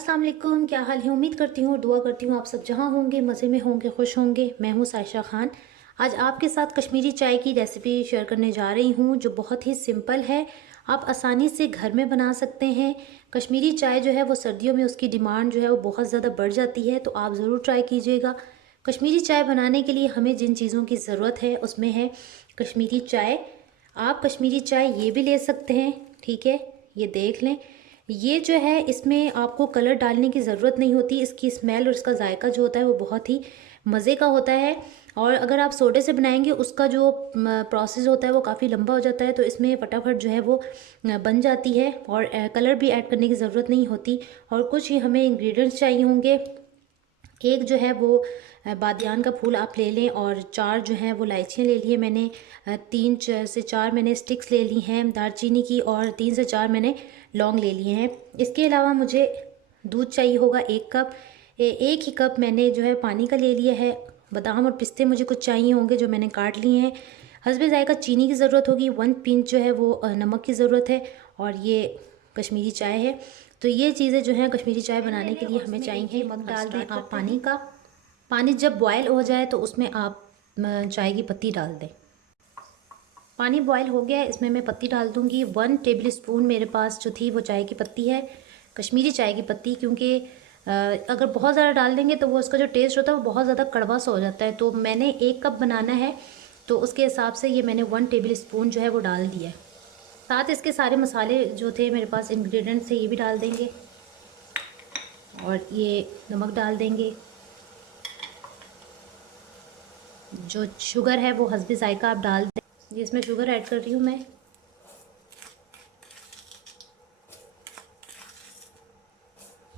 अस्सलाम वालेकुम, क्या हाल है। उम्मीद करती हूँ और दुआ करती हूँ आप सब जहाँ होंगे मज़े में होंगे, खुश होंगे। मैं हूँ सायशा ख़ान। आज आपके साथ कश्मीरी चाय की रेसिपी शेयर करने जा रही हूँ जो बहुत ही सिंपल है। आप आसानी से घर में बना सकते हैं। कश्मीरी चाय जो है वो सर्दियों में उसकी डिमांड जो है वो बहुत ज़्यादा बढ़ जाती है, तो आप ज़रूर ट्राई कीजिएगा। कश्मीरी चाय बनाने के लिए हमें जिन चीज़ों की ज़रूरत है उसमें है कश्मीरी चाय। आप कश्मीरी चाय ये भी ले सकते हैं, ठीक है। ये देख लें, ये जो है इसमें आपको कलर डालने की ज़रूरत नहीं होती। इसकी स्मेल और इसका जायका जो होता है वो बहुत ही मज़े का होता है। और अगर आप सोडे से बनाएंगे उसका जो प्रोसेस होता है वो काफ़ी लंबा हो जाता है, तो इसमें फटाफट जो है वो बन जाती है और कलर भी ऐड करने की ज़रूरत नहीं होती। और कुछ ही हमें इंग्रेडिएंट्स चाहिए होंगे। एक जो है वो बादियान का फूल आप ले लें, और 4 जो हैं वो इलायचियाँ ले लिए मैंने। 3 से 4 मैंने स्टिक्स ले ली हैं दालचीनी की, और 3 से 4 मैंने लौंग ले लिए हैं। इसके अलावा मुझे दूध चाहिए होगा 1 कप। 1 ही कप मैंने जो है पानी का ले लिया है। बादाम और पिस्ते मुझे कुछ चाहिए होंगे जो मैंने काट लिए हैं। हस्बे ज़ायक़ा चीनी की ज़रूरत होगी। 1 पिंच जो है वो नमक की ज़रूरत है। और ये कश्मीरी चाय है। तो ये चीज़ें जो हैं कश्मीरी चाय बनाने के लिए हमें चाहिए। मग डाल दें आप पानी का। पानी जब बॉयल हो जाए तो उसमें आप चाय की पत्ती डाल दें। पानी बॉयल हो गया है, इसमें मैं पत्ती डाल दूंगी। 1 टेबल स्पून मेरे पास जो थी वो चाय की पत्ती है, कश्मीरी चाय की पत्ती। क्योंकि अगर बहुत ज़्यादा डाल देंगे तो वो उसका जो टेस्ट होता है वो बहुत ज़्यादा कड़वा सा हो जाता है। तो मैंने 1 कप बनाना है, तो उसके हिसाब से ये मैंने 1 टेबल स्पून जो है वो डाल दिया है। साथ इसके सारे मसाले जो थे मेरे पास इंग्रेडिएंट्स से ये भी डाल देंगे, और ये नमक डाल देंगे। जो शुगर है वो हस्बे ज़ायक़ा आप डाल दें। इसमें शुगर ऐड कर रही हूँ मैं।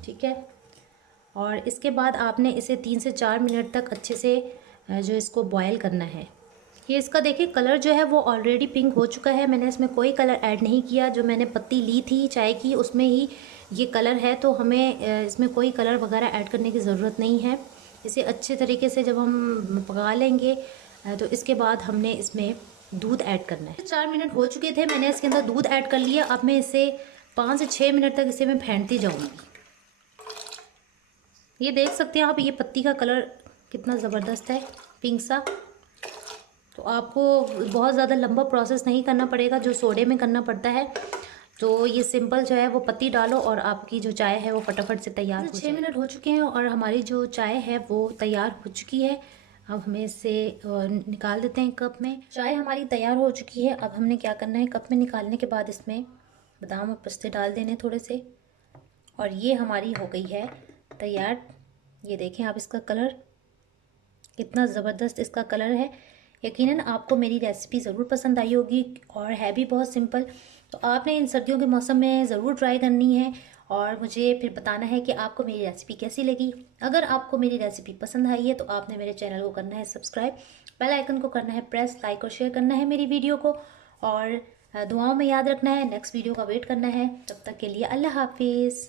ठीक है। और इसके बाद आपने इसे 3 से 4 मिनट तक अच्छे से जो इसको बॉयल करना है। ये इसका देखिए कलर जो है वो ऑलरेडी पिंक हो चुका है। मैंने इसमें कोई कलर ऐड नहीं किया। जो मैंने पत्ती ली थी चाय की उसमें ही ये कलर है, तो हमें इसमें कोई कलर वगैरह ऐड करने की ज़रूरत नहीं है। इसे अच्छे तरीके से जब हम पका लेंगे तो इसके बाद हमने इसमें दूध ऐड करना है। 4 मिनट हो चुके थे, मैंने इसके अंदर दूध ऐड कर लिया। अब मैं इसे 5 से 6 मिनट तक इसे मैं फेंटती जाऊँगी। ये देख सकते हैं आप, ये पत्ती का कलर कितना ज़बरदस्त है, पिंक सा। तो आपको बहुत ज़्यादा लंबा प्रोसेस नहीं करना पड़ेगा जो सोडे में करना पड़ता है। तो ये सिंपल जो है वो पत्ती डालो और आपकी जो चाय है वो फटाफट से तैयार हो 6 मिनट हो चुके हैं और हमारी जो चाय है वो तैयार हो चुकी है। अब हमें इसे निकाल देते हैं कप में। चाय हमारी तैयार हो चुकी है। अब हमने क्या करना है, कप में निकालने के बाद इसमें बादाम और पिस्ते डाल देने थोड़े से, और ये हमारी हो गई है तैयार। ये देखें आप, इसका कलर कितना ज़बरदस्त इसका कलर है। यकीनन आपको मेरी रेसिपी ज़रूर पसंद आई होगी और है भी बहुत सिंपल। तो आपने इन सर्दियों के मौसम में ज़रूर ट्राई करनी है और मुझे फिर बताना है कि आपको मेरी रेसिपी कैसी लगी। अगर आपको मेरी रेसिपी पसंद आई है तो आपने मेरे चैनल को करना है सब्सक्राइब, बेल आइकन को करना है प्रेस, लाइक और शेयर करना है मेरी वीडियो को, और दुआओं में याद रखना है। नेक्स्ट वीडियो का वेट करना है। तब तक के लिए अल्लाह हाफिज़।